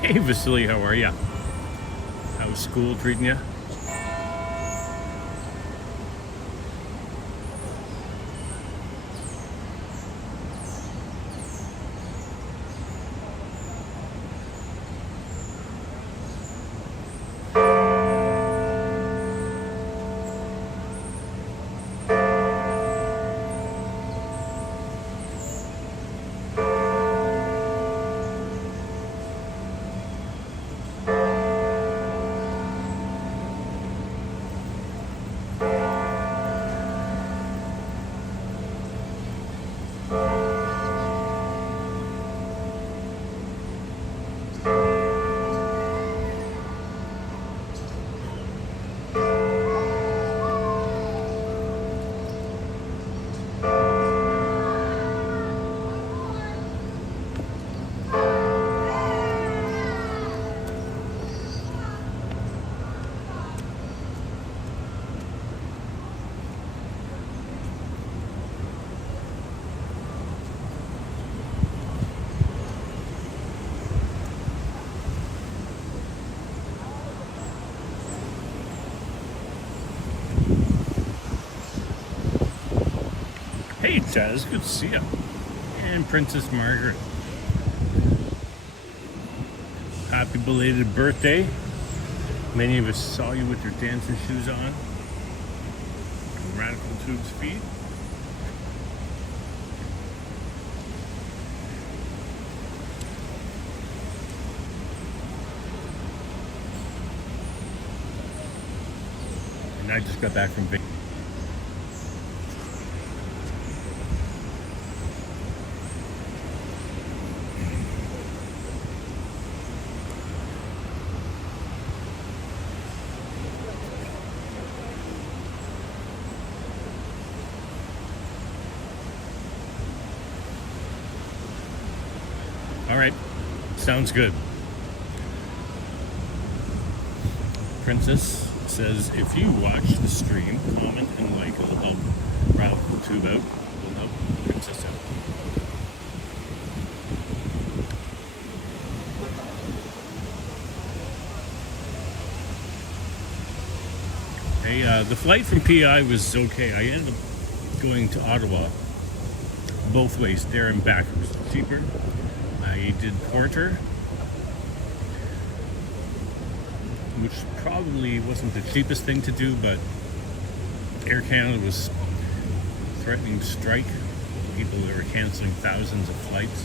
Hey Vasily, how are ya? How's school treating ya? Hey Chaz, good to see ya. And Princess Margaret. Happy belated birthday. Many of us saw you with your dancing shoes on. Radical Tubes feet. And I just got back from vacation. All right, sounds good. Princess says, if you watch the stream, comment and like, it'll help Radical Tube out. It'll help Princess out. Hey, the flight from PI was okay. I ended up going to Ottawa both ways, there and back. It was cheaper. I did Porter, which probably wasn't the cheapest thing to do, but Air Canada was threatening to strike. People that were canceling thousands of flights.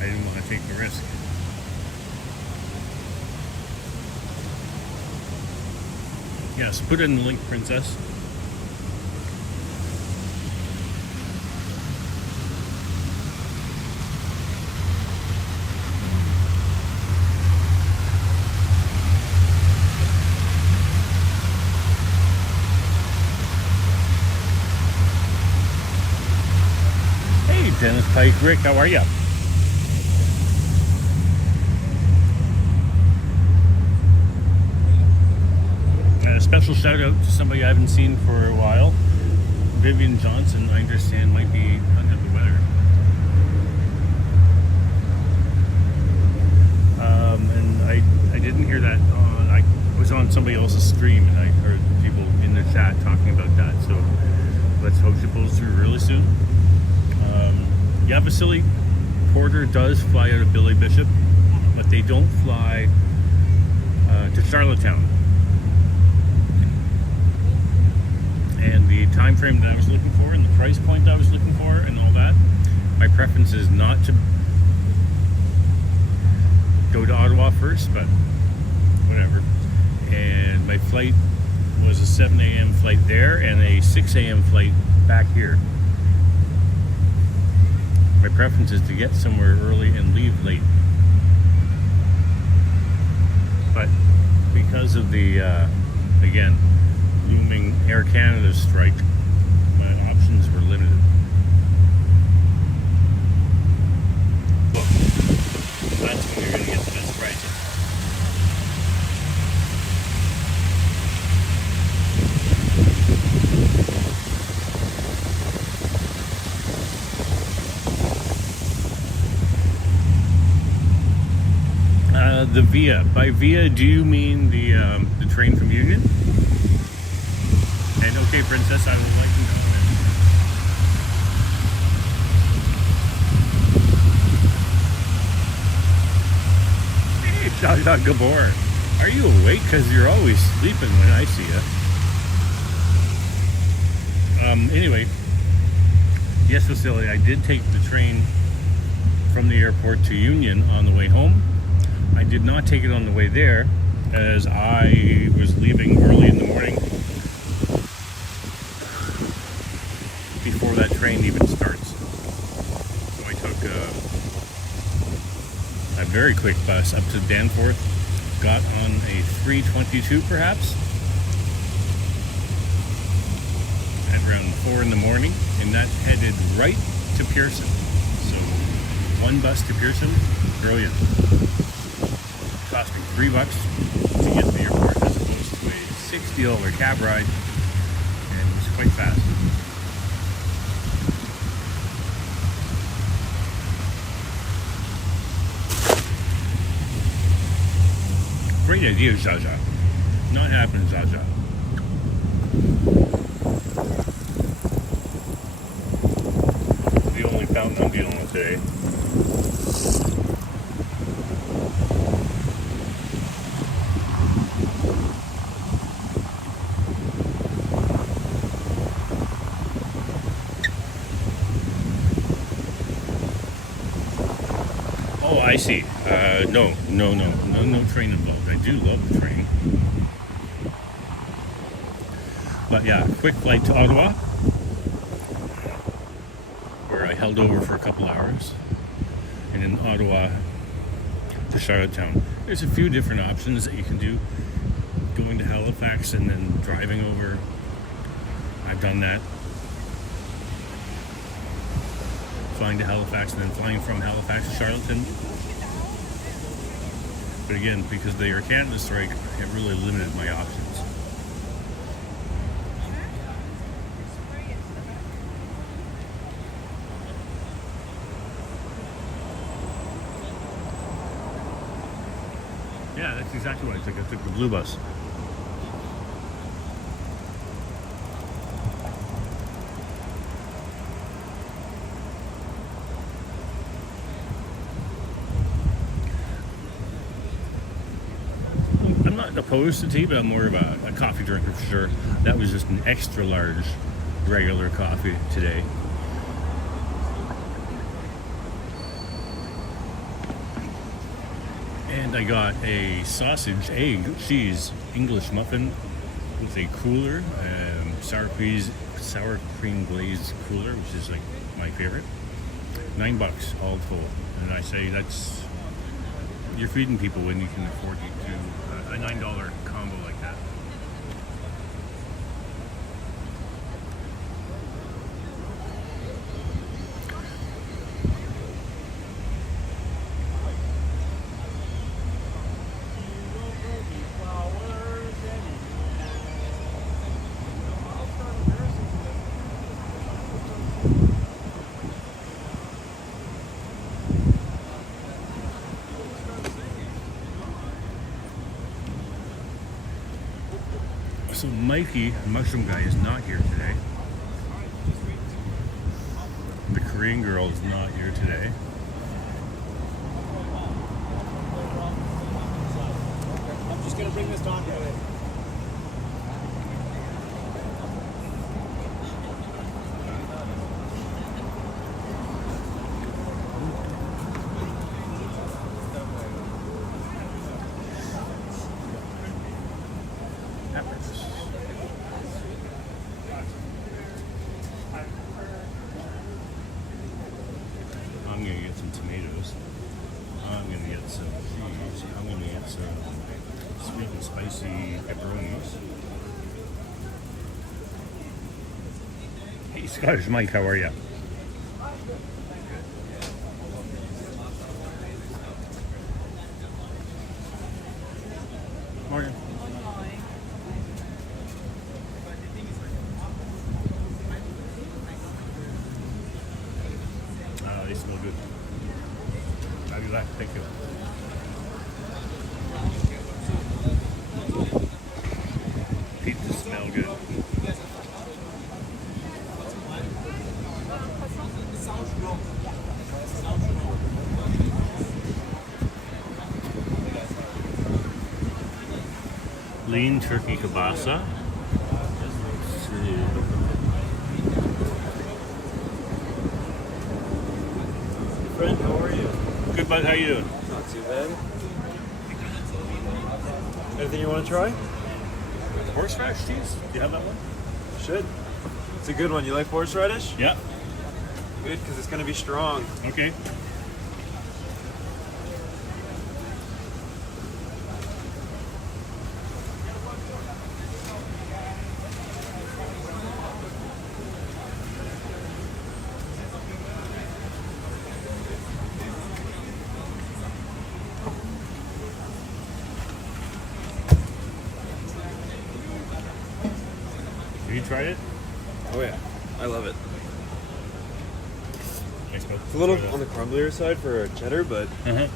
I didn't want to take the risk. Yes, put it in the link, Princess. Dennis Pike, Rick, how are you? A special shout out to somebody I haven't seen for a while. Vivian Johnson, I understand, might be under the weather. And I didn't hear that on, I was on somebody else's stream and I heard people in the chat talking about that. So let's hope she pulls through really soon. Yeah, Vasily, Porter does fly out of Billy Bishop, but they don't fly to Charlottetown. And the time frame that I was looking for and the price point that I was looking for and all that, my preference is not to go to Ottawa first, but whatever. And my flight was a 7 a.m. flight there and a 6 a.m. flight back here. My preference is to get somewhere early and leave late. But because of the, again, looming Air Canada strike, my options were limited. Look, that's when you're going to get the best prices. The Via. By Via, do you mean the train from Union? And okay, Princess, I would like to know. Hey, Jaja Gabor. Are you awake? Because you're always sleeping when I see you. Anyway, yes, Vasily, I did take the train from the airport to Union on the way home. I did not take it on the way there, as I was leaving early in the morning before that train even starts. So I took a very quick bus up to Danforth, got on a 322 perhaps, at around 4 in the morning, and that headed right to Pearson. So one bus to Pearson, brilliant. Cost me $3 to get to the airport as opposed to a $60 cab ride, and it was quite fast. Great idea, Jaja. Not happening, Jaja. The only fountain I'm dealing with today. Oh, I see. No train involved. I do love the train. But yeah, quick flight to Ottawa, where I held over for a couple hours. And in Ottawa to Charlottetown. There's a few different options that you can do. Going to Halifax and then driving over. I've done that. Flying to Halifax and then flying from Halifax to Charlottetown. But again, because the Air Canada strike, it really limited my options. Yeah, that's exactly what I took. I took the blue bus. I'm not opposed to tea, but I'm more of a coffee drinker for sure. That was just an extra large regular coffee today. And I got a sausage, egg, cheese, English muffin with a cooler, sour cream glazed cooler, which is like my favorite. $9 all told. And I say you're feeding people when you can afford to do a $9 combo like that. So Mikey, mushroom guy, is not here today. The Korean girl is not here today. I'm just gonna bring this down here. I'm gonna get some tomatoes. I'm gonna get some cheese. I'm gonna get some sweet and spicy pepperonis. Hey, Scottish Mike, how are you? Morning. They smell good. I'll be back. Thank you. pizzas smell good. Lean turkey kielbasa. Let's see. Friend, how are you? Good, bud. How you doing? Not too bad. Anything you want to try? Horseradish cheese. Do you have that one? Should. It's a good one. You like horseradish? Yeah. Good, because it's going to be strong. Okay. Have you tried it? Oh yeah, I love it. Thanks, bud. It's a little on the crumblier side for a cheddar, but Uh-huh.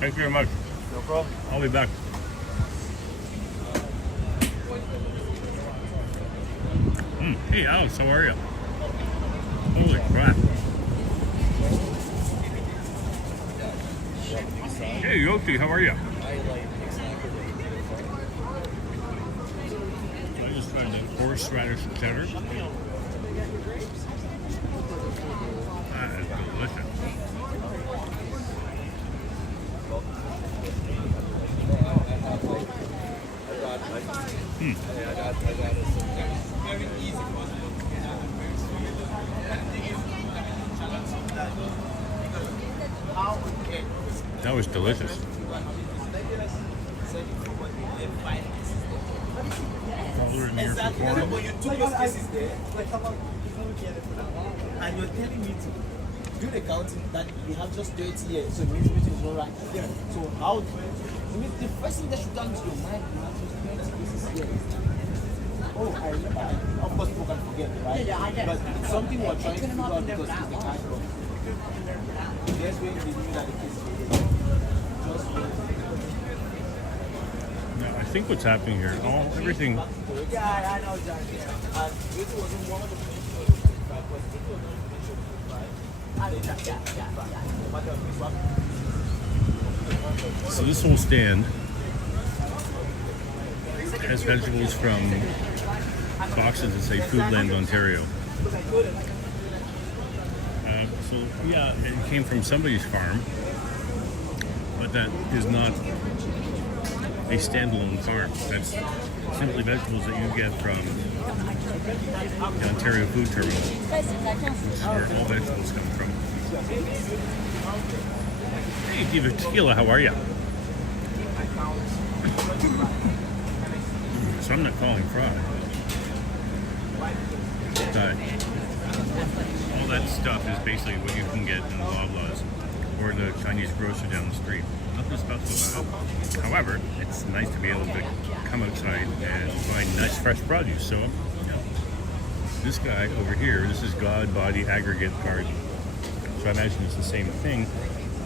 Thank you very much. no problem. I'll be back. Hey, Alex, how are you? Holy crap. Hey, Yoshi, how are you? I just tried the horseradish cheddar. That is delicious. That was delicious. Folder in here for corn. But you took those cases there, and you're telling me to do the counting that we have just 30 years, so it means everything is all right. Yeah. So how do you mean the first thing that should come to your mind, you have just 30 cases here. Oh, I remember. Of course, people can forget, right? Yeah, I get it. But it's something we're trying to figure out because it's the cash flow. Guess when they knew that the case was there. Just No, I think what's happening here, everything. yeah, I know exactly. And it wasn't one of the So this whole stand has vegetables from boxes that say Foodland Ontario. So yeah, it came from somebody's farm, but that is not a standalone farm. That's simply vegetables that you get from the Ontario Food Terminal, which is where all vegetables come from. Hey, Diva Tequila, how are you? So I'm not calling fraud. But all that stuff is basically what you can get in the Loblaws or the Chinese grocer down the street. Nothing special about it. However, it's nice to be able to come outside and find nice fresh produce. So, this guy over here, this is God Body Aggregate Garden. So I imagine it's the same thing,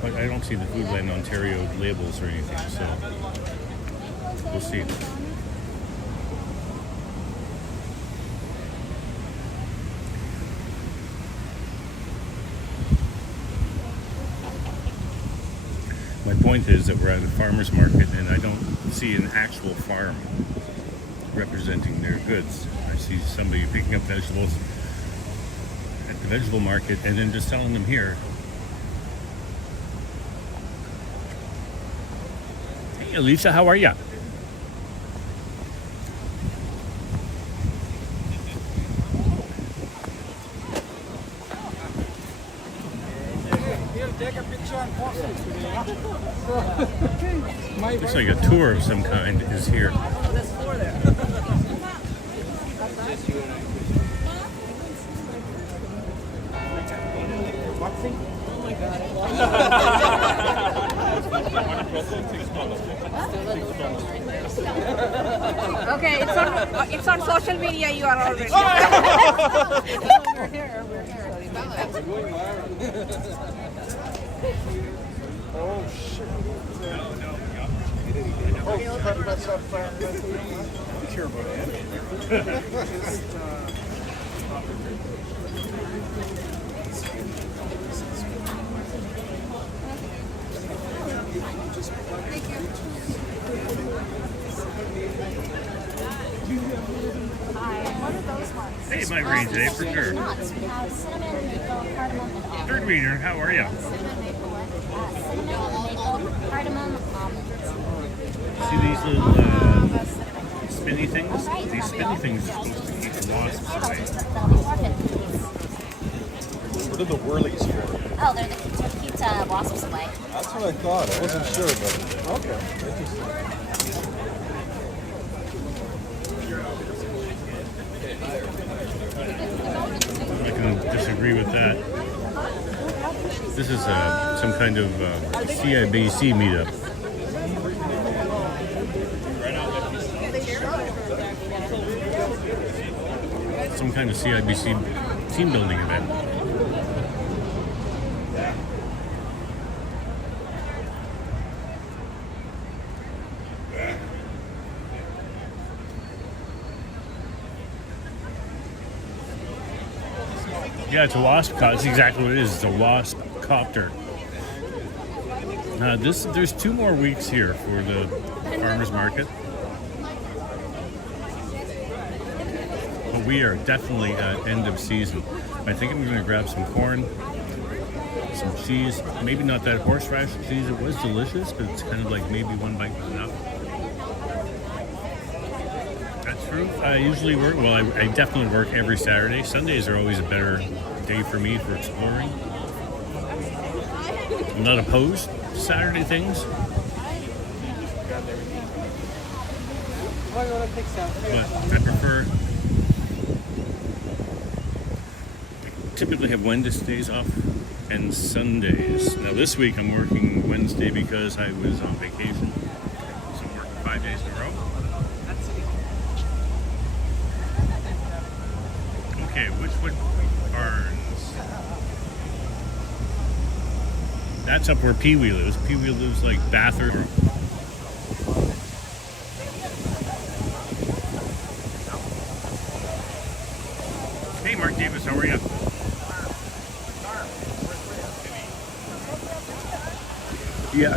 but I don't see the Foodland Ontario labels or anything. So we'll see. My point is that we're at a farmer's market and I don't see an actual farm representing their goods. I see somebody picking up vegetables at the vegetable market and then just selling them here. Hey, Alicia, how are you? take a picture and post it. Looks like a tour of some kind is here. There's four there. Boxing? Oh my god. Okay, it's on social media. You are already. Over here. Oh shit. No, What are those ones? Hey, my range today for sure. Nuts. We have cinnamon, maple, cardamom, and almond. Third reader, how are you? Cinnamon, maple, cardamom, almond. See these little spinny things? These spinny things are supposed to keep the wasps away. That'll be 450, please. What are the whirlies for? Oh, they're the to keep wasps away. That's what I thought. I wasn't sure, but okay. Interesting. I can disagree with that. This is some kind of CIBC meetup. Some kind of CIBC team building event. Yeah, it's a wasp copter. That's exactly what it is. It's a wasp copter. There's 2 more weeks here for the farmers market. But we are definitely at end of season. I think I'm going to grab some corn, some cheese. Maybe not that horseradish cheese. It was delicious, but it's kind of like maybe one bite was enough. That's true. I usually work, well, I definitely work every Saturday. Sundays are always a better day for me for exploring. I'm not opposed to Saturday things. But I prefer, typically have Wednesdays off and Sundays. Now this week I'm working Wednesday because I was on vacation. So I'm working 5 days in a row. Okay, Witchwood Barns. That's up where Pee Wee lives. Pee Wee lives like Bathurst. Hey, Mark Davis, how are you?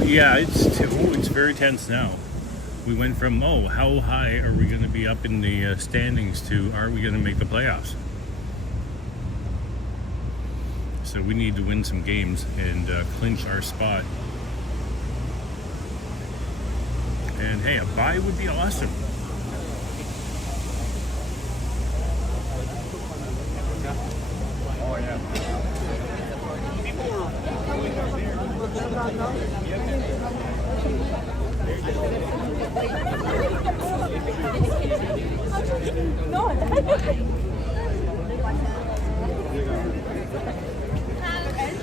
Yeah, it's very tense now. We went from, how high are we going to be up in the standings to, are we going to make the playoffs? So we need to win some games and clinch our spot. And hey, a bye would be awesome.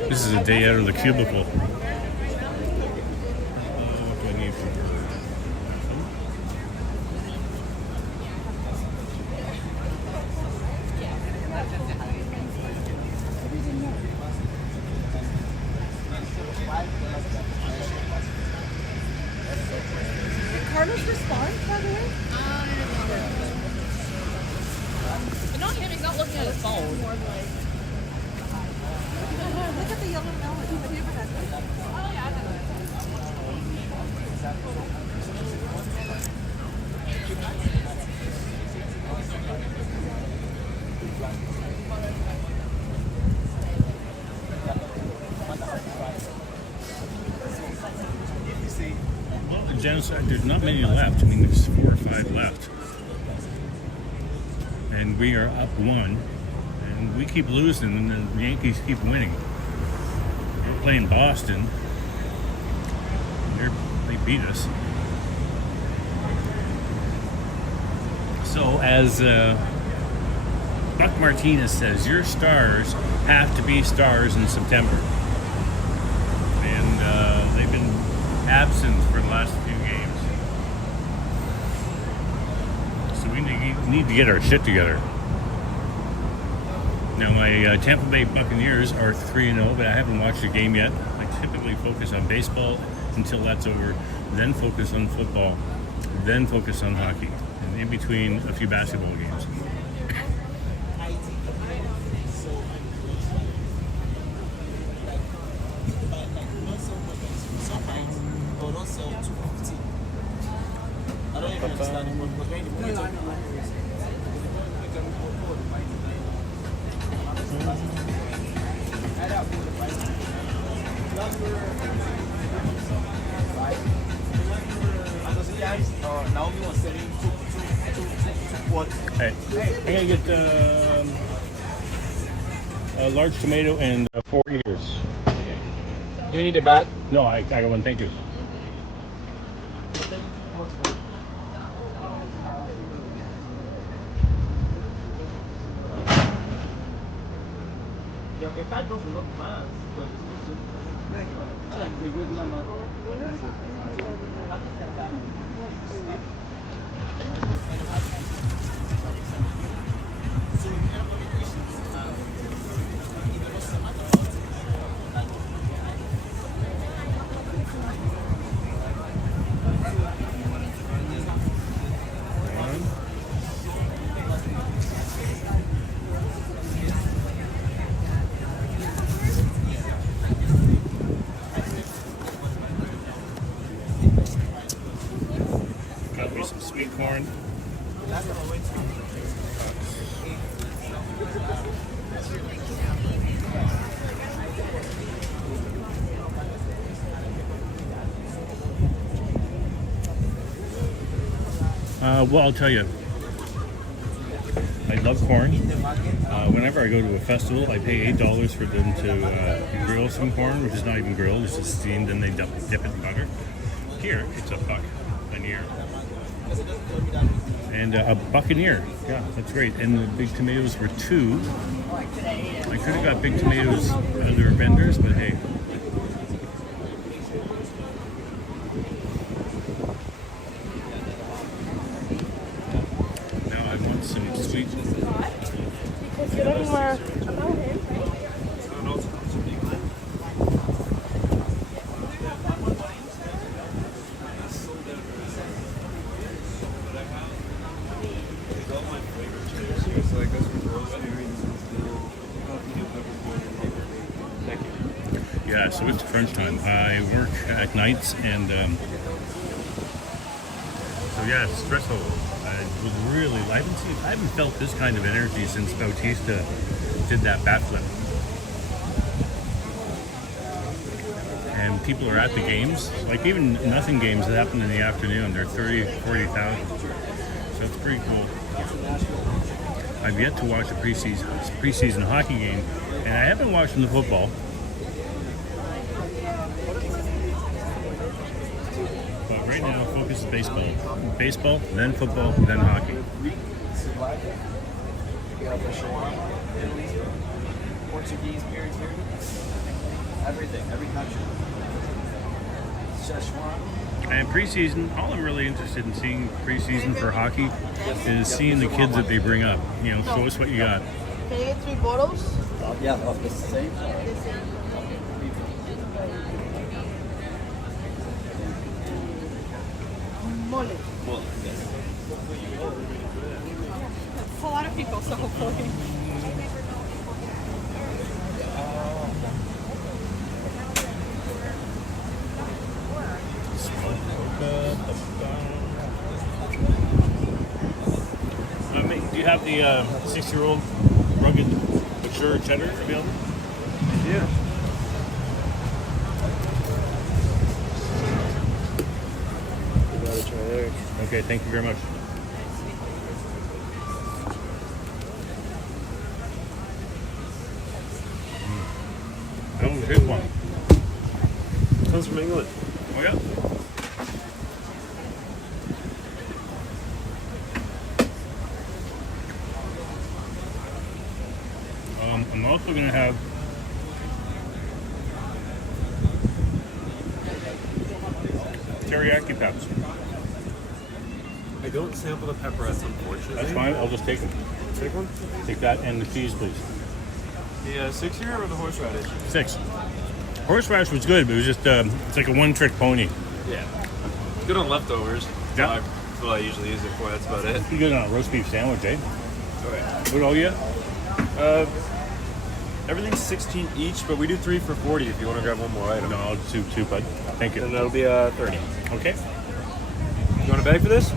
This is a day out of the cubicle. What do I need from her? Did Carlos respond, by the way? Not him, he's not looking at his phone. More like... Look at the yellow melon. Have you ever had this? Oh, yeah, I've had Well, genocide, there's not many left. I mean, there's 4 or 5 left. And we are up 1. And we keep losing, and the Yankees keep winning. We're playing Boston. They beat us. So, as Buck Martinez says, your stars have to be stars in September. And they've been absent for the last few games. So we need to get our shit together. Now, my Tampa Bay Buccaneers are 3-0, but I haven't watched a game yet. I typically focus on baseball until that's over, then focus on football. then focus on hockey, and in between a few basketball games. I don't even understand it, but when you put it on Naomi was selling two quarts. Hey, I'm gonna get a large tomato and 4 ears. Do you need a bag? No, I got one. Thank you. Yeah, if I don't look fast, but Got me some sweet corn. Well, I'll tell you, I love corn. Whenever I go to a festival, I pay $8 for them to grill some corn, which is not even grilled, it's just steamed, and they dip it in butter. Here, it's $1 an ear. And a buccaneer, yeah, that's great. And the big tomatoes were $2. I could have got big tomatoes other vendors, but hey. Now I want some sweet. Because you don't know about him, right? Yeah, so it's crunch time. I work at nights, and so yeah, it's stressful. I was really, I haven't felt this kind of energy since Bautista did that bat flip. And people are at the games, like even nothing games that happen in the afternoon, they're 30, 40,000. So that's pretty cool. I've yet to watch a preseason hockey game, and I have been watching the football. But right now, focus is baseball. Baseball, then football, then hockey. Portuguese, everything, every country. Szechuan. And preseason, all I'm really interested in seeing preseason for hockey is seeing the kids that they bring up. You know, show us what you got. Can you get 3 bottles? Yeah, of the same. Mole. It's a lot of people, so hopefully. Do you have the 6-year-old rugged mature cheddar available? Yeah. You gotta try theirs. Okay, thank you very much. That was a good one. Comes from England. Oh yeah? I'm also going to have teriyaki peps. I don't sample the pepperettes, unfortunately. That's fine. I'll just take it. Take one? Take that and the cheese, please. The 6-year or the horseradish? 6. Horseradish was good, but it was just it's like a one-trick pony. Yeah. Good on leftovers. Yeah. That's what I usually use it for. That's about it. You good on a roast beef sandwich, eh? All right. What all you? Everything's 16 each, but we do 3 for 40 if you want to grab one more item. No, I'll do two, bud. Thank And you. that'll be 30. Okay. You want a bag for this?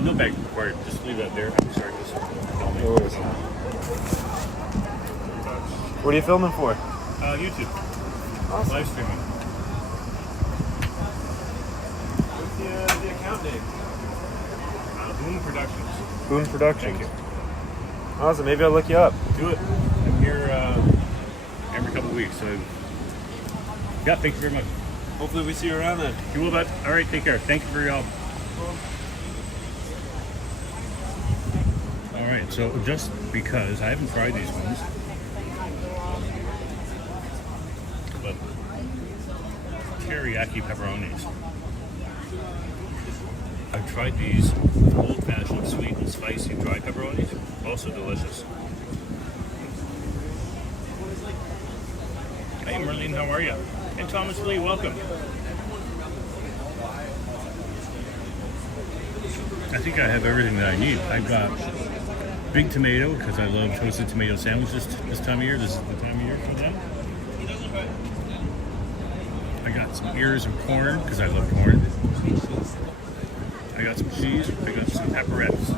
No bag required. Just leave that there. I'm sorry. Just No worries. What are you filming for? YouTube. Awesome. Live streaming. What's the account name? Boom Productions. Boom Productions. Thank you. Awesome. Maybe I'll look you up. Do it. I'm here every couple of weeks. So, yeah, thank you very much. Hopefully we see you around then. You will, bud. All right, take care. Thank you for your help. All right, so just because I haven't tried these ones, but teriyaki pepperonis. I've tried these old-fashioned sweet and spicy dry pepperonis. Also delicious. Hey, Merlene, how are you? And Thomas Lee, welcome. I think I have everything that I need. I've got big tomato because I love toasted tomato sandwiches this time of year. This is the time of year for them. I got some ears of corn because I love corn. I got some cheese. I got some pepperettes.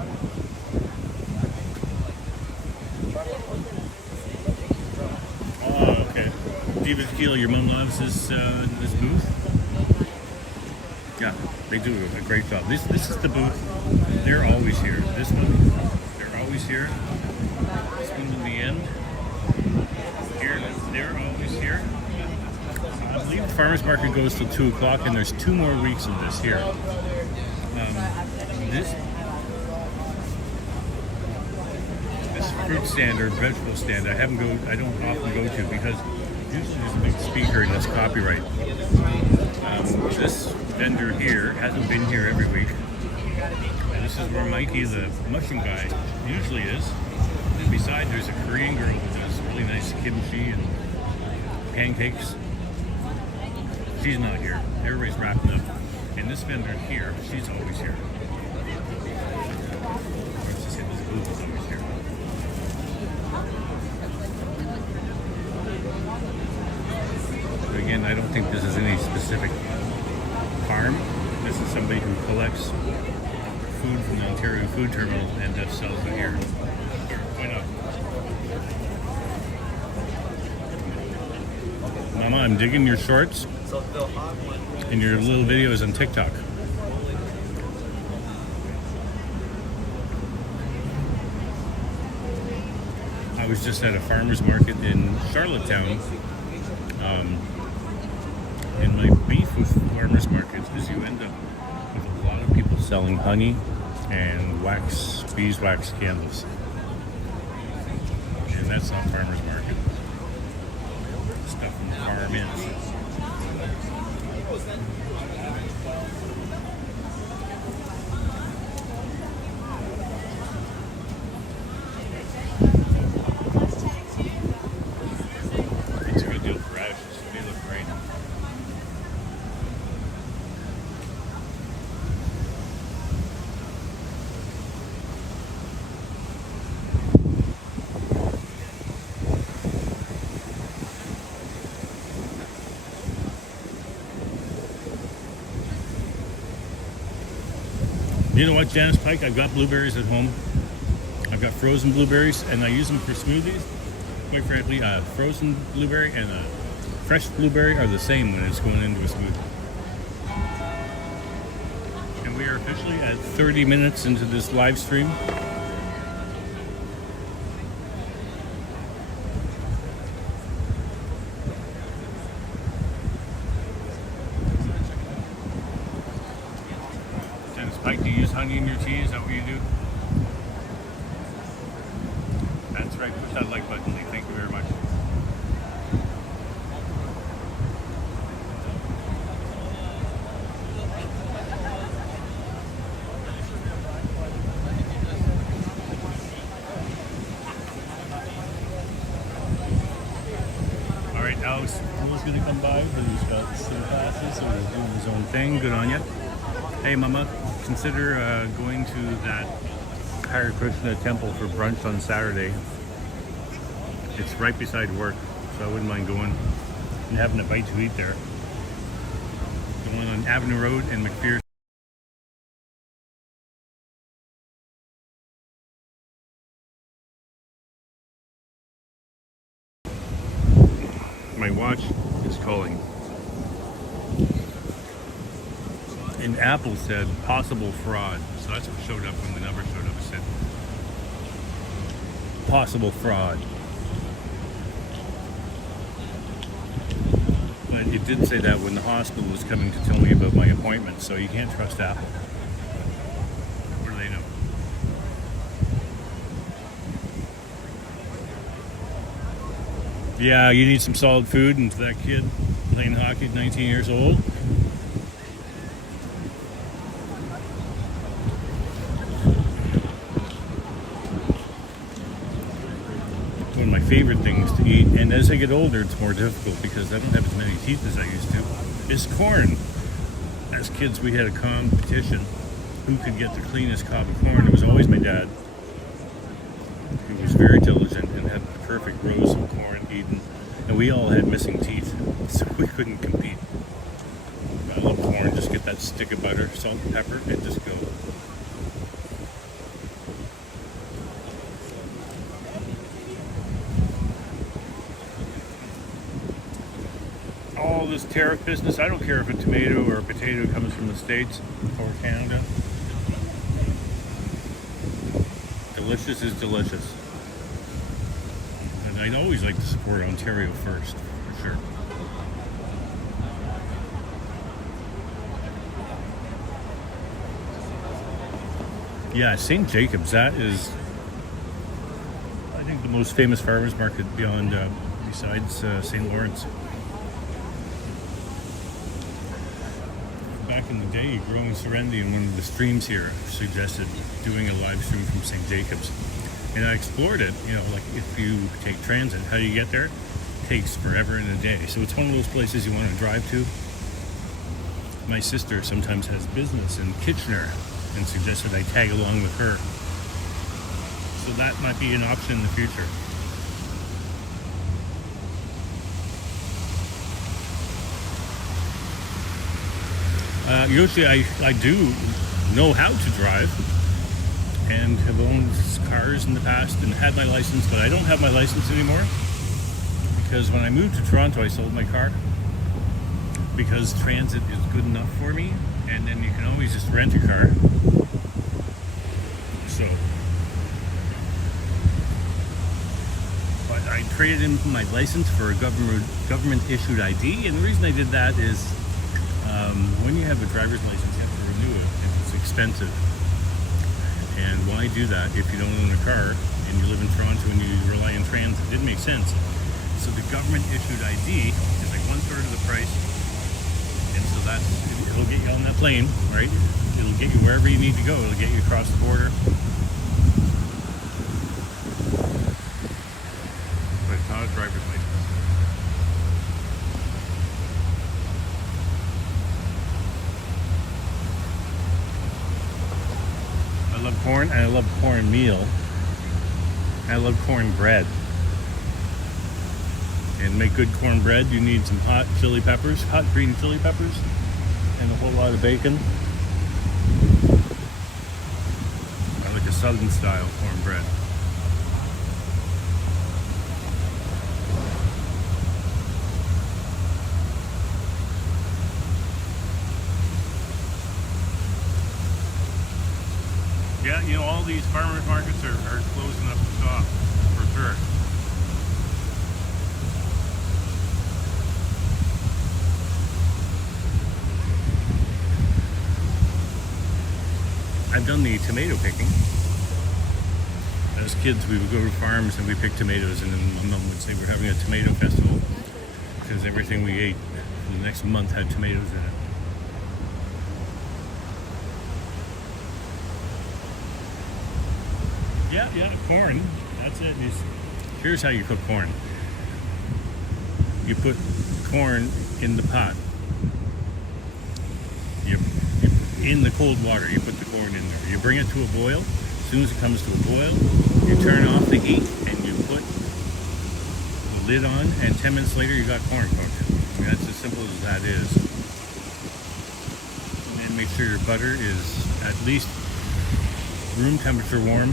Oh, okay. Diva Tequila, your mom loves this booth. Yeah, they do a great job. This is the booth. They're always here. This one, they're always here. This one in the end. Here, they're always here. I believe the farmers market goes till 2 o'clock, and there's 2 more weeks of this here. This fruit stand or vegetable stand, I don't often go to because usually there's a big speaker and that's copyright. This vendor here hasn't been here every week. And this is where Mikey, the mushroom guy, usually is. And beside, there's a Korean girl who does really nice kimchi and pancakes. She's not here. Everybody's wrapping up. And this vendor here, she's always here. This booth is always here. But again, I don't think this is any specific farm. This is somebody who collects food from the Ontario Food Terminal and just sells it here. Why not? Mama, I'm digging your shorts and your little videos on TikTok. I was just at a farmer's market in Charlottetown. And my beef with farmers markets is you end up with a lot of people selling honey and beeswax candles. And that's not farmers market. Stuff from the farm is. It's a good deal for radishes. They look great. You know what, Janice Pike? I've got blueberries at home. I've got frozen blueberries, and I use them for smoothies. Quite frankly, frozen blueberry and fresh blueberry are the same when it's going into a smoothie. And we are officially at 30 minutes into this live stream. Mike, do you use honey in your tea? Is that what you do? That's right. Push that like button, Lee. Thank you very much. All right, Alex, who's going to come by? He's got some classes, so he's doing his own thing. Good on you. Hey, Mama, consider going to that Hare Krishna temple for brunch on Saturday. It's right beside work, so I wouldn't mind going and having a bite to eat there. The one on Avenue Road and McPherson. My watch is calling. And Apple said possible fraud. So that's what showed up when the number showed up. It said possible fraud. But it did say that when the hospital was coming to tell me about my appointment, so you can't trust Apple. What do they know? Yeah, you need some solid food, and that kid playing hockey at 19 years old. One of my favorite things to eat, and as I get older, it's more difficult because I don't have as many teeth as I used to, is corn. As kids, we had a competition who could get the cleanest cob of corn. It was always my dad. He was very diligent and had the perfect rows of corn eaten, and we all had missing teeth, so we couldn't compete. I love corn. Just get that stick of butter, salt and pepper, and just go. All this tariff business, I don't care if a tomato or a potato comes from the States or Canada. Delicious is delicious. And I'd always like to support Ontario first, for sure. Yeah, St. Jacobs, that is, I think, the most famous farmers market beyond, besides St. Lawrence. Back in the day, growing Serenity in one of the streams here suggested doing a live stream from St. Jacobs. And I explored it, like if you take transit, how do you get there? It takes forever and a day. So it's one of those places you want to drive to. My sister sometimes has business in Kitchener and suggested I tag along with her. So that might be an option in the future. Usually I do know how to drive and have owned cars in the past and had my license, but I don't have my license anymore because when I moved to Toronto, I sold my car because transit is good enough for me, and then you can always just rent a car. So, but I traded in my license for a government issued ID, and the reason I did that is when you have a driver's license, you have to renew it. It's expensive. And why do that if you don't own a car and you live in Toronto and you rely on transit? It didn't make sense. So the government issued ID is like 1/3 of the price. And so it'll get you on that plane, right? It'll get you wherever you need to go. It'll get you across the border. But it's not a driver's license. I love corn, and I love corn meal. I love corn bread. And to make good corn bread, you need some hot chili peppers, hot green chili peppers, and a whole lot of bacon. I like a southern style corn bread. Yeah, all these farmers markets are closing up shop, for sure. I've done the tomato picking. As kids, we would go to farms and we pick tomatoes, and then my mom would say we're having a tomato festival because everything we ate for the next month had tomatoes in it. Yeah, corn. That's it. Here's how you cook corn. You put corn in the pot. in the cold water. You put the corn in there. You bring it to a boil. As soon as it comes to a boil, you turn off the heat and you put the lid on, and 10 minutes later you got corn cooked. I mean, that's as simple as that is. And make sure your butter is at least room temperature warm,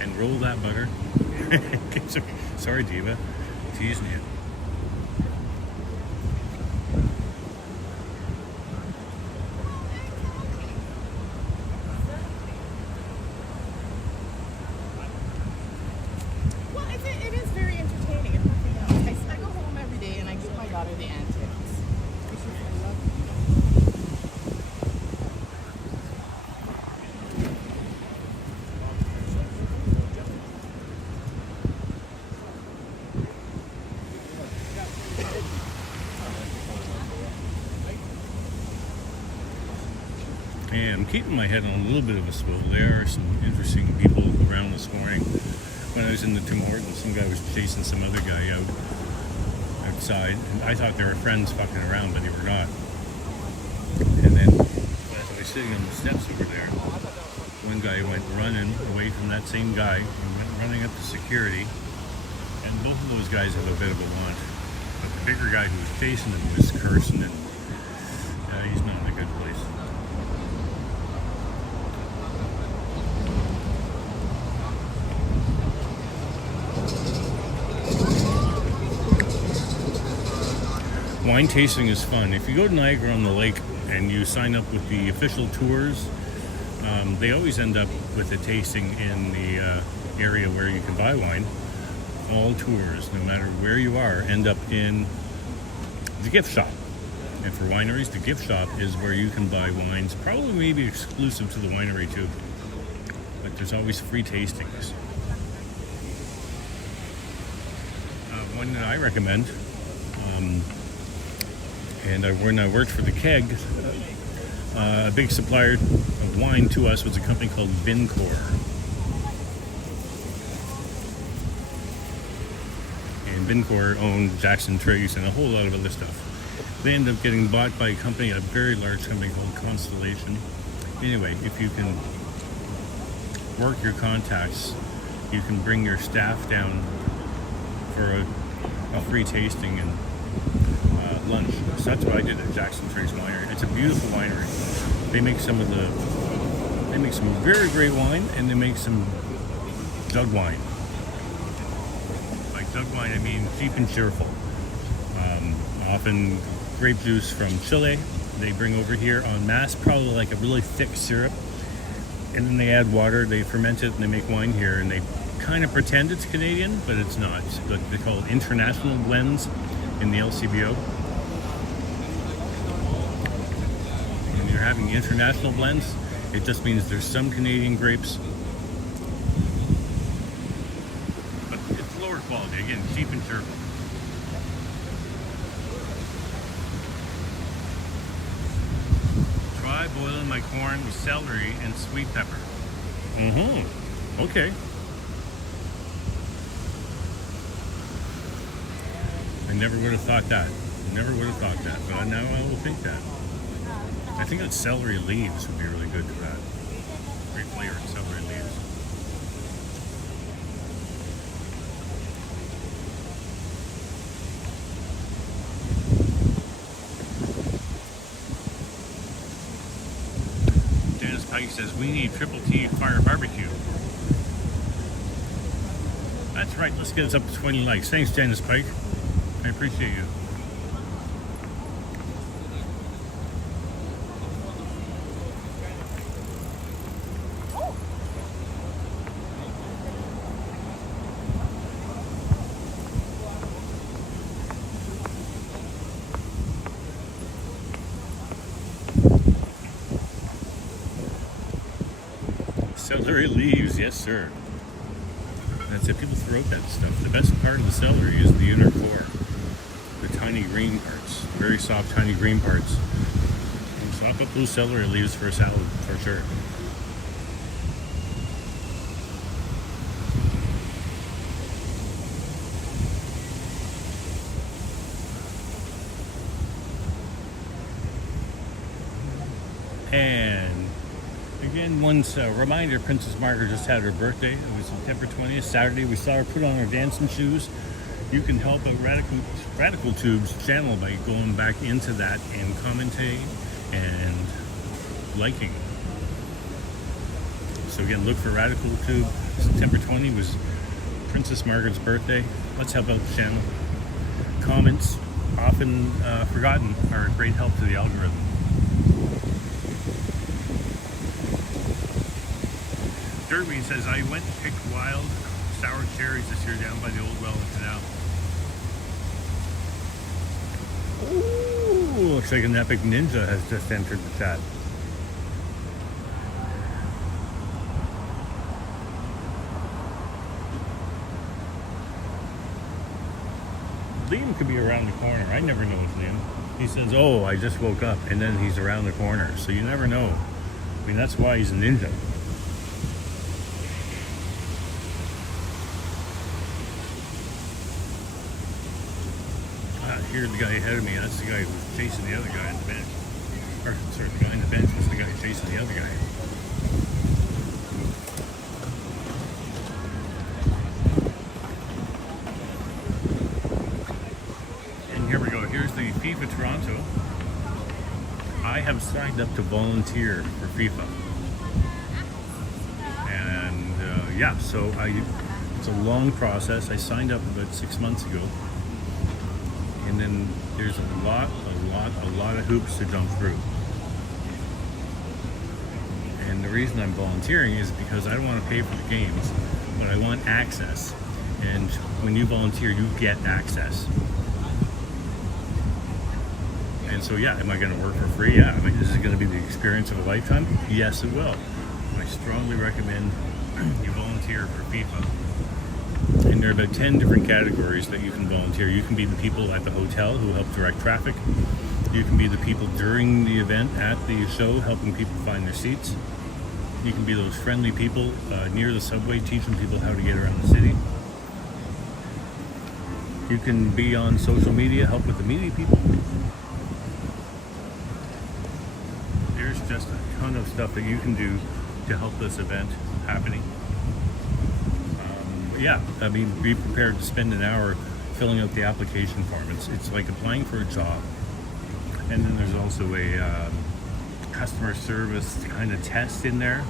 and roll that butter. Sorry, Diva, teasing you. Well, it is very entertaining, if nothing else. I go home every day and I give my daughter the antics. I love And I'm keeping my head on a little bit of a swivel. There are some interesting people around this morning. When I was in the Tim Hortons, some guy was chasing some other guy outside, and I thought they were friends fucking around, but they were not. And then as I was sitting on the steps over there, one guy went running away from that same guy and went running up to security. And both of those guys have a bit of a want. But the bigger guy who was chasing him was cursing, and he's not in a good place. Wine tasting is fun. If you go to Niagara on the Lake and you sign up with the official tours, they always end up with a tasting in the area where you can buy wine. All tours, no matter where you are, end up in the gift shop. And for wineries, the gift shop is where you can buy wines, probably maybe exclusive to the winery too. But there's always free tastings. One that I recommend, when I worked for the Keg, a big supplier of wine to us was a company called Vincor. And Vincor owned Jackson Trace and a whole lot of other stuff. They ended up getting bought by a company, a very large company called Constellation. Anyway, if you can work your contacts, you can bring your staff down for a free tasting and lunch. So that's what I did at Jackson Trace Winery. It's a beautiful winery. They make some very great wine, and they make some jug wine. By jug wine, I mean cheap and cheerful. Often grape juice from Chile. They bring over here en masse, probably like a really thick syrup, and then they add water. They ferment it, and they make wine here, and they kind of pretend it's Canadian, but it's not. They call it international blends in the LCBO. When you're having international blends, it just means there's some Canadian grapes, but it's lower quality. Again, cheap and cheerful. Try boiling my corn with celery and sweet pepper. Okay. I never would have thought that. But now I will think that. I think that celery leaves would be really good to that. Great flavor in celery leaves. Dennis Pike says, we need Triple T Fire Barbecue. That's right, let's get us up to 20 likes. Thanks, Dennis Pike. I appreciate you. Celery leaves, yes sir. That's it, people throw out that stuff. The best part of the celery is the inner core. The tiny green parts, very soft tiny green parts. And so I'll put those celery leaves for a salad for sure. And again, once a reminder, Princess Margaret just had her birthday. It was September 20th, Saturday. We saw her put on her dancing shoes. You can help out Radical Tube's channel by going back into that and commenting and liking. So again, look for Radical Tube. September 20 was Princess Margaret's birthday. Let's help out the channel. Comments, often forgotten, are a great help to the algorithm. Derby says, I went and picked wild sour cherries this year down by the old Welland Canal. Ooh, looks like an epic ninja has just entered the chat. Liam could be around the corner. I never know it's Liam. He says, oh, I just woke up, and then he's around the corner. So you never know. I mean, that's why he's a ninja. Here's the guy ahead of me. That's the guy who's chasing the other guy on the bench. Or, sorry, the guy on the bench was the guy chasing the other guy. And here we go. Here's the FIFA Toronto. I have signed up to volunteer for FIFA. And yeah, so it's a long process. I signed up about 6 months ago. And then there's a lot of hoops to jump through. And the reason I'm volunteering is because I don't want to pay for the games, but I want access. And when you volunteer, you get access. And so, yeah, am I going to work for free? Yeah. I mean, is it going to be the experience of a lifetime? Yes, it will. I strongly recommend you volunteer for FIFA. And there are about 10 different categories that you can volunteer. You can be the people at the hotel who help direct traffic. You can be the people during the event at the show helping people find their seats. You can be those friendly people near the subway teaching people how to get around the city. You can be on social media, help with the media people. There's just a ton of stuff that you can do to help this event happening. Yeah, I mean, be prepared to spend an hour filling out the application form. It's like applying for a job. And then there's also a customer service kind of test in there.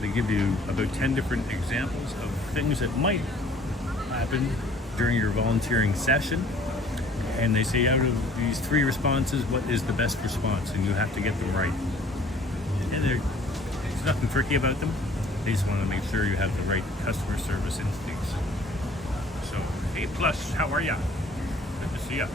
They give you about 10 different examples of things that might happen during your volunteering session. And they say out of these 3 responses, what is the best response? And you have to get them right. And there's nothing tricky about them. They just want to make sure you have the right customer service instincts. So, A+, how are ya? Good to see ya.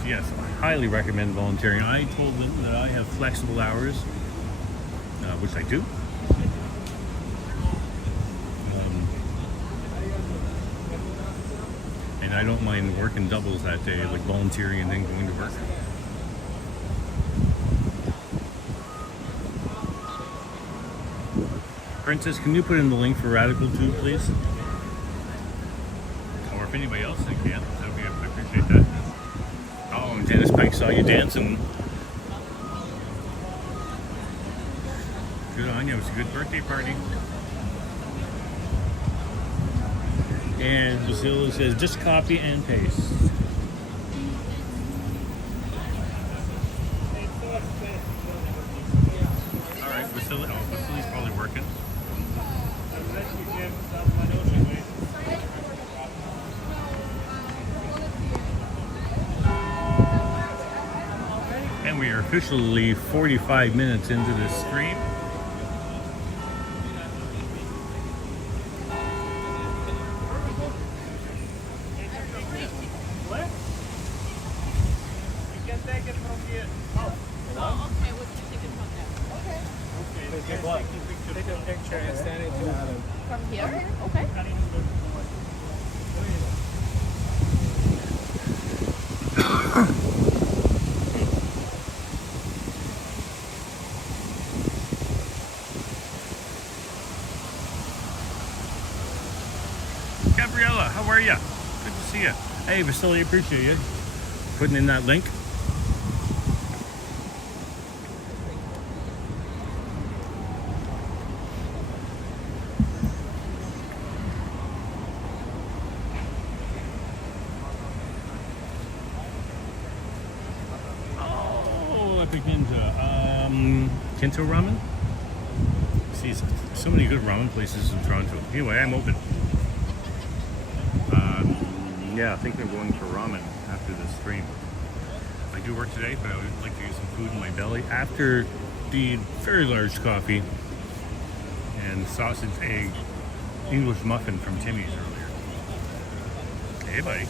So yes, I highly recommend volunteering. I told them that I have flexible hours, which I do. And I don't mind working doubles that day, like volunteering and then going to work. Princess, can you put in the link for Radical Tube, please? Or if anybody else can, that would be, I appreciate that. Oh, Dennis Pike saw you dancing. Good on you. It was a good birthday party. And Lucille says, just copy and paste. All right, Vasily's probably working. And we are officially 45 minutes into this stream. Take a picture and send it to Adam. From here? Okay. Gabriella, how are you? Good to see you. Hey, Vasily, appreciate you. putting in that link. Oh, Epic Ninja. Kinto Ramen? See, so many good ramen places in Toronto. Anyway, I'm open. Yeah, I think I'm going for ramen after this stream. I do work today, but I would like to get some food in my belly after the very large coffee and sausage, egg, English muffin from Timmy's earlier. Hey, buddy.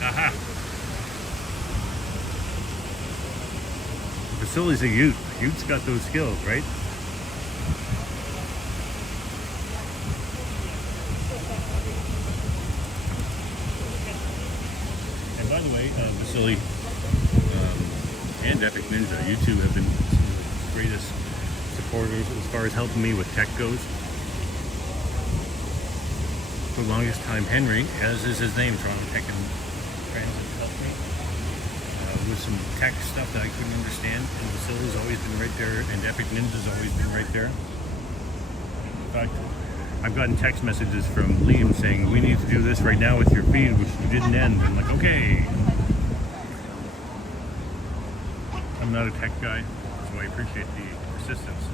Aha. Vasili's a Ute. Ute's got those skills, right? And by the way, Vasili and Epic Ninja, you two have been some of the greatest supporters as far as helping me with tech goes. For the longest time, Henry, as is his name, Toronto Tech and Transit, helped me with some tech stuff that I couldn't understand. And Vasili's always been right there, and Epic Ninja's always been right there. In fact, I've gotten text messages from Liam saying, we need to do this right now with your feed, which you didn't end. I'm like, okay. I'm not a tech guy, so I appreciate the assistance.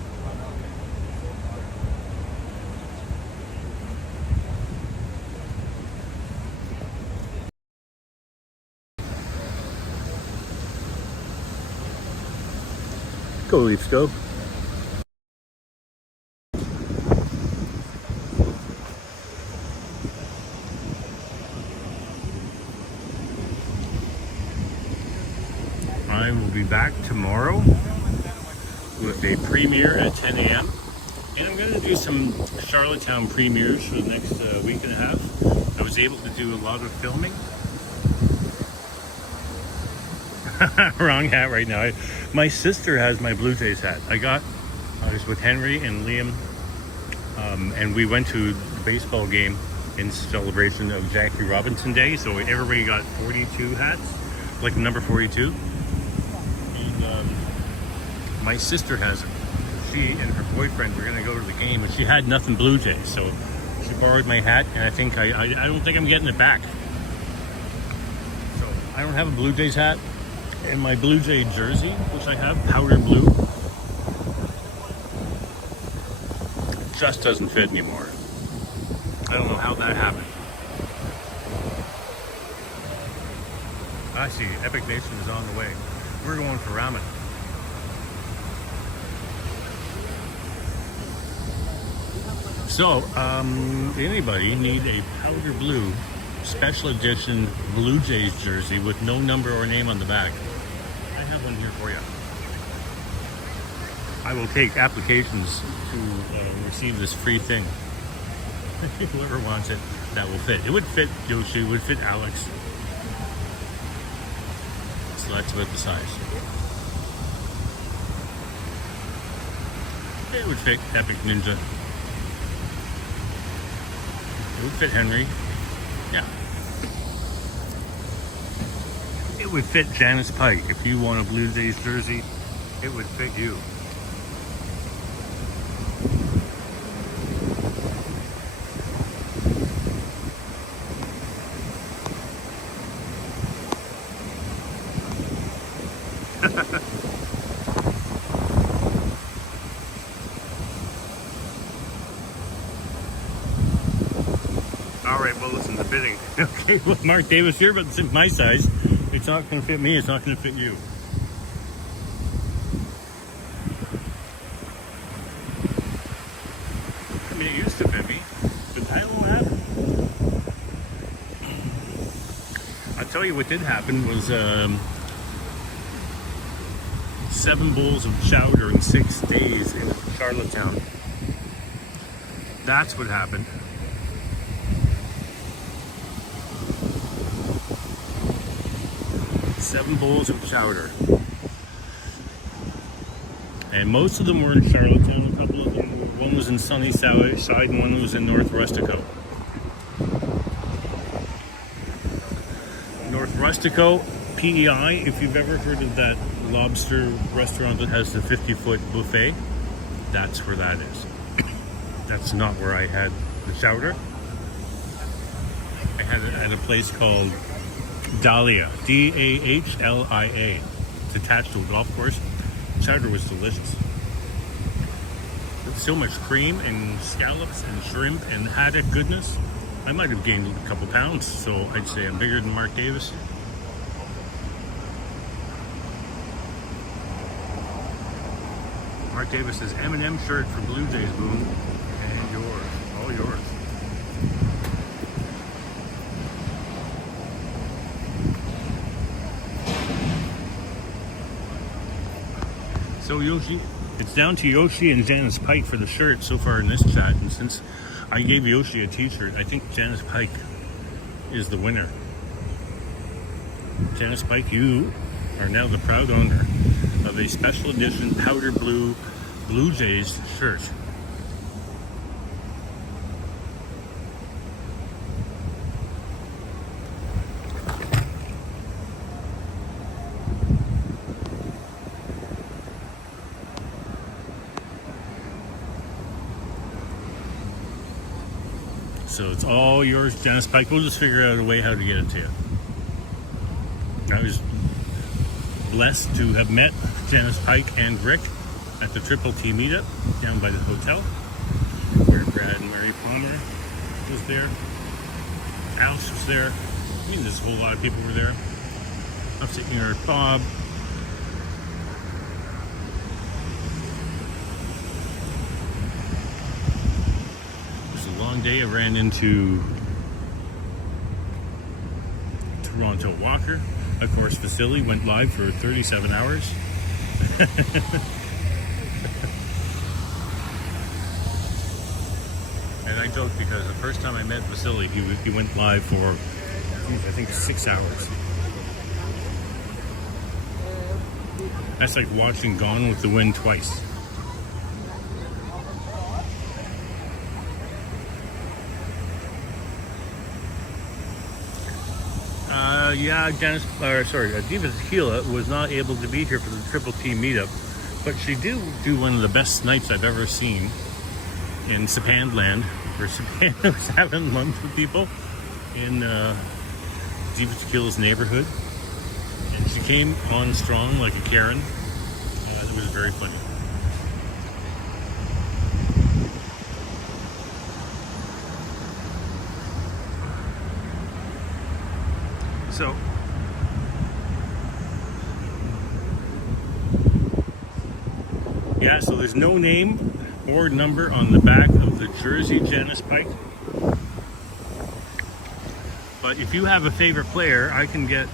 Go, Leafs, go. I will be back tomorrow with a premiere at 10 a.m. And I'm going to do some Charlottetown premieres for the next week and a half. I was able to do a lot of filming. Wrong hat right now. My sister has my Blue Jays hat. I was with Henry and Liam, and we went to the baseball game in celebration of Jackie Robinson Day. So everybody got 42 hats, like number 42. And my sister has it. She and her boyfriend were going to go to the game, and she had nothing Blue Jays, so she borrowed my hat, and I think I don't think I'm getting it back. So I don't have a Blue Jays hat. And my Blue Jay jersey, which I have, powder blue, just doesn't fit anymore. I don't know how that happened. I see, Epic Nation is on the way. We're going for ramen. So, anybody need a powder blue special edition Blue Jays jersey with no number or name on the back? I have one here for you. I will take applications to receive this free thing. Whoever wants it, that will fit. It would fit Yoshi, it would fit Alex. So that's about the size. It would fit Epic Ninja. It would fit Henry. Yeah. It would fit Janice Pike. If you want a Blue Jays jersey, it would fit you. All right, well, listen, the bidding. Okay, well, Mark Davis here, but it's my size. It's not going to fit me. It's not going to fit you. I mean, it used to fit me, but I don't know what happened. I'll tell you what did happen was 7 bowls of chowder in 6 days in Charlottetown. That's what happened. Seven bowls of chowder. And most of them were in Charlottetown. A couple of them, one was in Sunnyside and one was in North Rustico. North Rustico, PEI, if you've ever heard of that lobster restaurant that has the 50-foot buffet, that's where that is. That's not where I had the chowder. I had it at a place called Dahlia, Dahlia. It's attached to a golf course. Chowder was delicious. With so much cream and scallops and shrimp and haddock goodness. I might have gained a couple pounds, so I'd say I'm bigger than Mark Davis. Mark Davis says M&M shirt for Blue Jays, Boom. And yours, all yours. So Yoshi, it's down to Yoshi and Janice Pike for the shirt so far in this chat, and since I gave Yoshi a t-shirt, I think Janice Pike is the winner. Janice Pike, you are now the proud owner of a special edition powder blue Blue Jays shirt. So it's all yours, Janice Pike. We'll just figure out a way how to get it to you. I was blessed to have met Janice Pike and Rick at the Triple T meetup down by the hotel, where Brad and Mary Palmer was there. Alice was there. I mean, there's a whole lot of people were there. I'm sitting here with Bob. Long day. I ran into Toronto Walker. Of course, Vasily went live for 37 hours. And I joke because the first time I met Vasily, he went live for, I think, 6 hours. That's like watching Gone with the Wind twice. Yeah, Diva Tequila was not able to be here for the Triple T meetup, but she did do one of the best snipes I've ever seen in Sapandland, where Sapan was having lunch with people in Diva Tequila's neighborhood, and she came on strong like a Karen. It was very funny. So, yeah, so there's no name or number on the back of the jersey, Janice Pike. But if you have a favorite player, I can get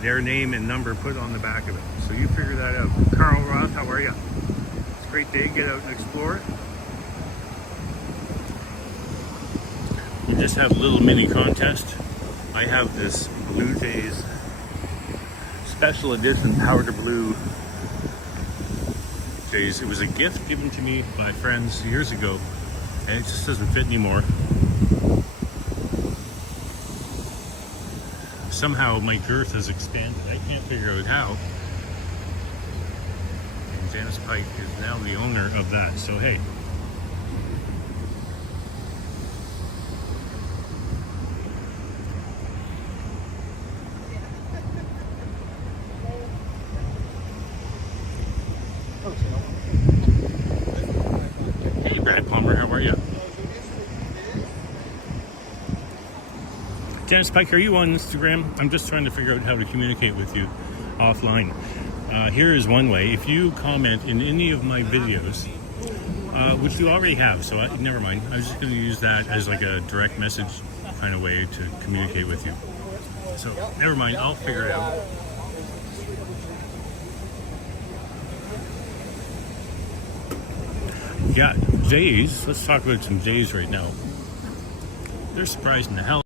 their name and number put on the back of it. So you figure that out. Carl Roth, how are you? It's a great day. Get out and explore. We just have a little mini contest. I have this Blue Jays special edition powder blue Jays. It was a gift given to me by friends years ago, and it just doesn't fit anymore. Somehow my girth has expanded. I can't figure out how. And Janice Pike is now the owner of that. So hey. Hey, Brad Palmer, how are you? Janice Pike, are you on Instagram? I'm just trying to figure out how to communicate with you offline. Here is one way. If you comment in any of my videos, which you already have, so never mind. I was just going to use that as like a direct message kind of way to communicate with you. So never mind, I'll figure it out. Yeah, Jays. Let's talk about some Jays right now. They're surprising the hell.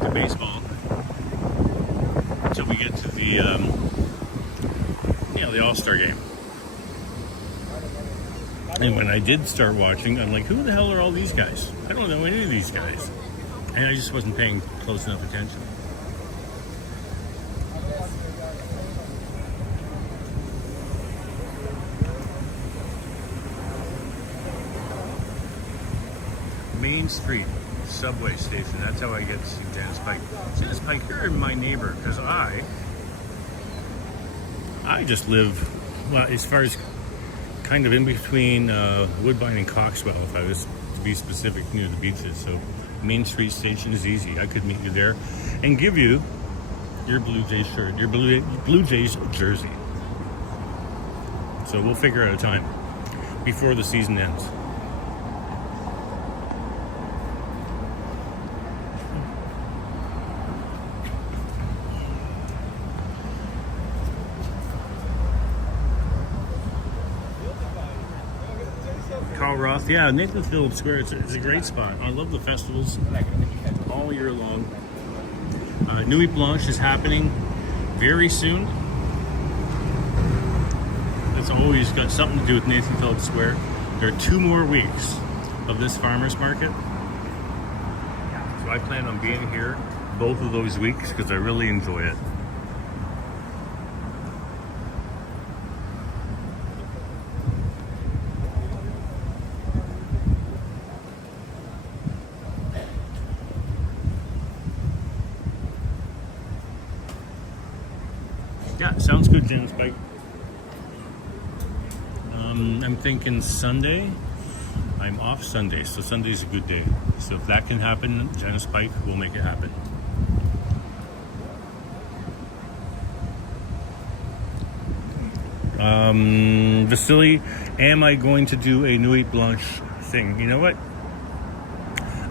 To baseball. All-Star game. And when I did start watching, I'm like, who the hell are all these guys? I don't know any of these guys. And I just wasn't paying close enough attention. Main Street subway station. That's how I get to Dennis Pike. Dennis Pike, you're my neighbor, because I just live, well, as far as kind of in between Woodbine and Coxwell, if I was to be specific, near the beaches. So Main Street station is easy. I could meet you there and give you your Blue Jays shirt, your Blue Jays jersey. So we'll figure out a time before the season ends. Carl Roth, yeah, Nathan Phillips Square. It's a great spot. I love the festivals all year long. Nuit Blanche is happening very soon. It's always got something to do with Nathan Phillips Square. There are 2 more weeks of this farmers market. So I plan on being here both of those weeks because I really enjoy it. Yeah, sounds good, Dennis Pike. I'm thinking Sunday. I'm off Sunday, so Sunday's a good day. So if that can happen, Dennis Pike will make it happen. Vasily, am I going to do a Nuit Blanche thing? You know what?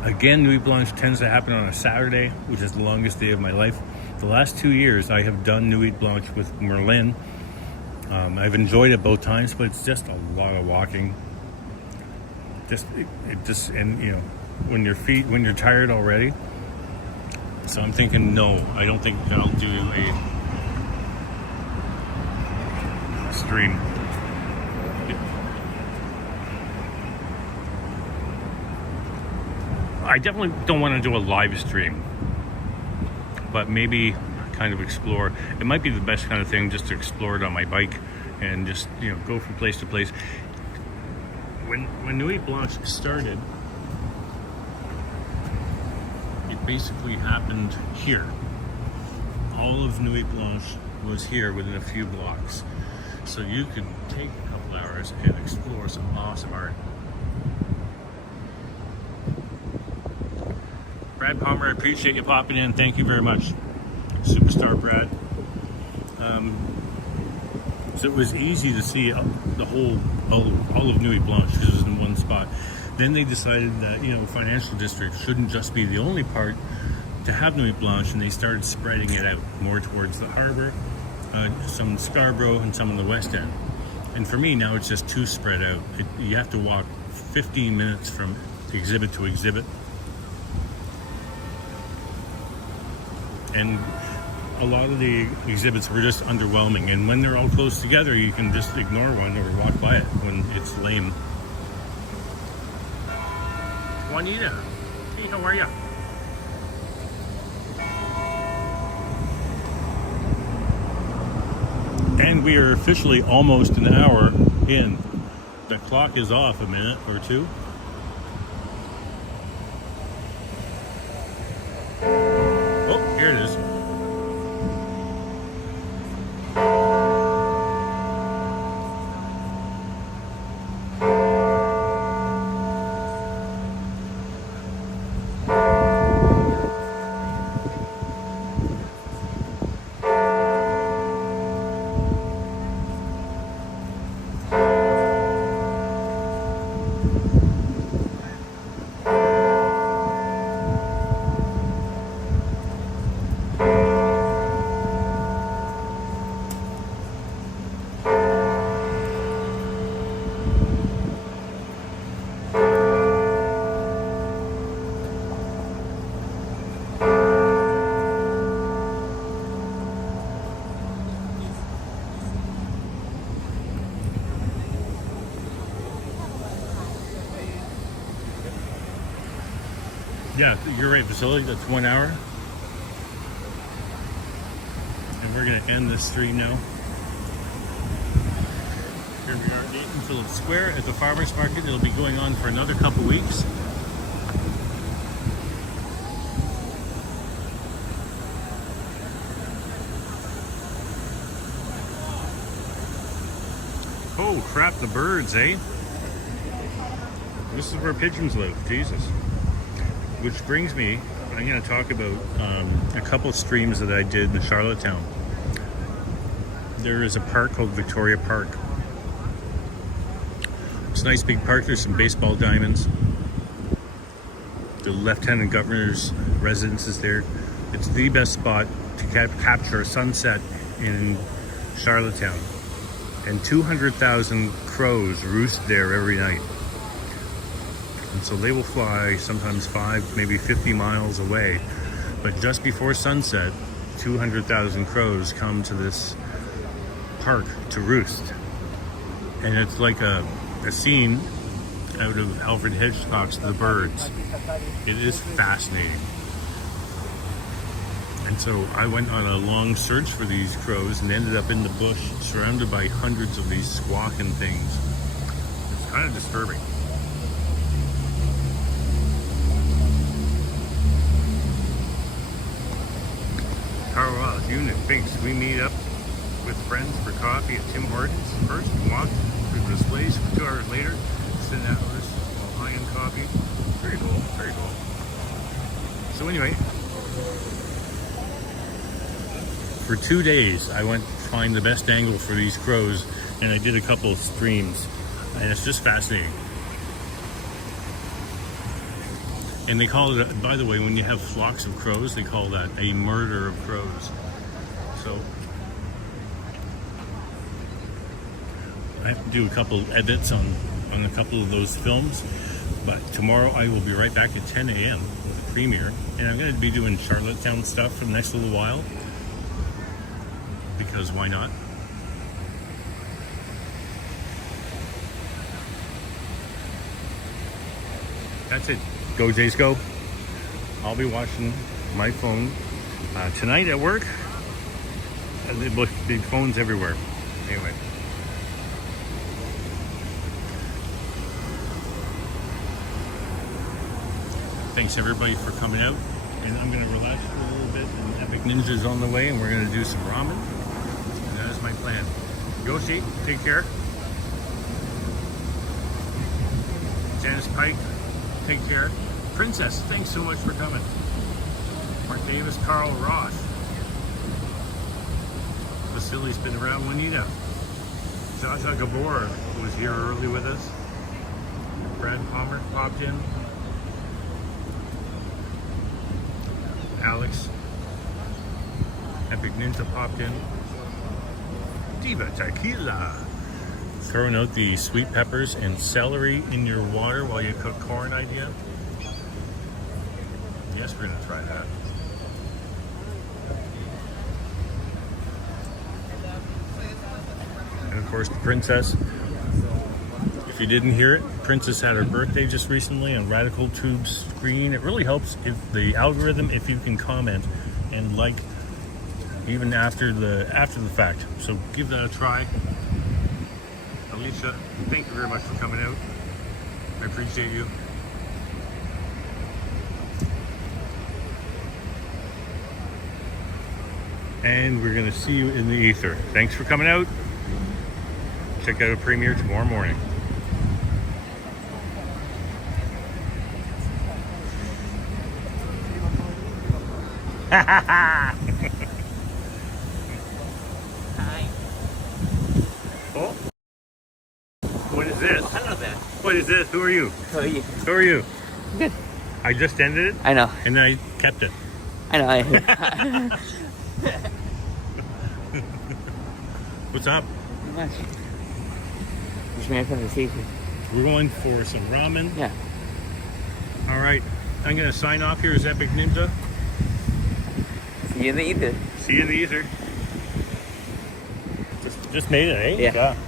Again, Nuit Blanche tends to happen on a Saturday, which is the longest day of my life. The last 2 years, I have done Nuit Blanche with Merlin. I've enjoyed it both times, but it's just a lot of walking. And you know, when you're tired already. So I'm thinking, no, I don't think I'll do a stream. I definitely don't want to do a live stream, but maybe kind of explore. It might be the best kind of thing just to explore it on my bike and just, you know, go from place to place. When Nuit Blanche started, it basically happened here. All of Nuit Blanche was here within a few blocks. So you could take a couple hours and explore some awesome art. Brad Palmer, I appreciate you popping in. Thank you very much. Superstar Brad. So it was easy to see the whole, all of Nuit Blanche because it was in one spot. Then they decided that, you know, the financial district shouldn't just be the only part to have Nuit Blanche, and they started spreading it out more towards the harbor, some in Scarborough and some in the West End. And for me, now it's just too spread out. You have to walk 15 minutes from exhibit to exhibit. And a lot of the exhibits were just underwhelming. And when they're all close together, you can just ignore one or walk by it when it's lame. Juanita, hey, how are you? And we are officially almost an hour in. The clock is off a minute or two. Oh, here it is. Yeah, you're right, Vasily. That's 1 hour. And we're going to end this stream now. Here we are, Nathan Phillips Square at the Farmers Market. It'll be going on for another couple weeks. Oh, crap, the birds, eh? This is where pigeons live, Jesus. Which brings me, I'm going to talk about a couple streams that I did in Charlottetown. There is a park called Victoria Park. It's a nice big park. There's some baseball diamonds. The Lieutenant Governor's residence is there. It's the best spot to capture a sunset in Charlottetown. And 200,000 crows roost there every night. And so they will fly sometimes 5, maybe 50 miles away. But just before sunset, 200,000 crows come to this park to roost. And it's like a scene out of Alfred Hitchcock's The Birds. It is fascinating. And so I went on a long search for these crows and ended up in the bush surrounded by hundreds of these squawking things. It's kind of disturbing. Carl Ross, Unit thinks we meet up with friends for coffee at Tim Hortons first and walk through the displays for 2 hours later. Sit hours while high-end coffee. Very cool, very cool. So anyway, for 2 days I went to find the best angle for these crows, and I did a couple of streams, and it's just fascinating. And they call it, by the way, when you have flocks of crows, they call that a murder of crows. So I have to do a couple edits on a couple of those films, but tomorrow I will be right back at 10 a.m. with the premiere, and I'm going to be doing Charlottetown stuff for the next little while, because why not? That's it. Go Jays go. I'll be watching my phone tonight at work. There'll be phones everywhere. Anyway. Thanks everybody for coming out. And I'm going to relax for a little bit. And Epic Ninja's on the way, and we're going to do some ramen. And that is my plan. Yoshi, take care. Janice Pike, take care. Princess, thanks so much for coming. Mark Davis, Carl Ross. Vasily's been around. Juanita. Jaja Gabor was here early with us. Brad Palmer popped in. Alex. Epic Ninja popped in. Diva Tequila. Throwing out the sweet peppers and celery in your water while you cook corn idea. Yes, we're going to try that. And of course, the Princess. If you didn't hear it, Princess had her birthday just recently on Radical Tube's screen. It really helps if the algorithm, if you can comment and like even after the fact. So give that a try. Alicia, thank you very much for coming out. I appreciate you. And we're going to see you in the ether. Thanks for coming out. Check out a premiere tomorrow morning. Hi. Oh. What is this? Hello there. What is this? Who are you? How are you? Who are you? Good. I just ended it I know. and then I kept it. I know. What's up? Not much. Just made from the seafood. We're going for some ramen. Yeah. All right. I'm going to sign off here as Epic Ninja. See you in the ether. See you in the ether. Just made it, eh? Yeah.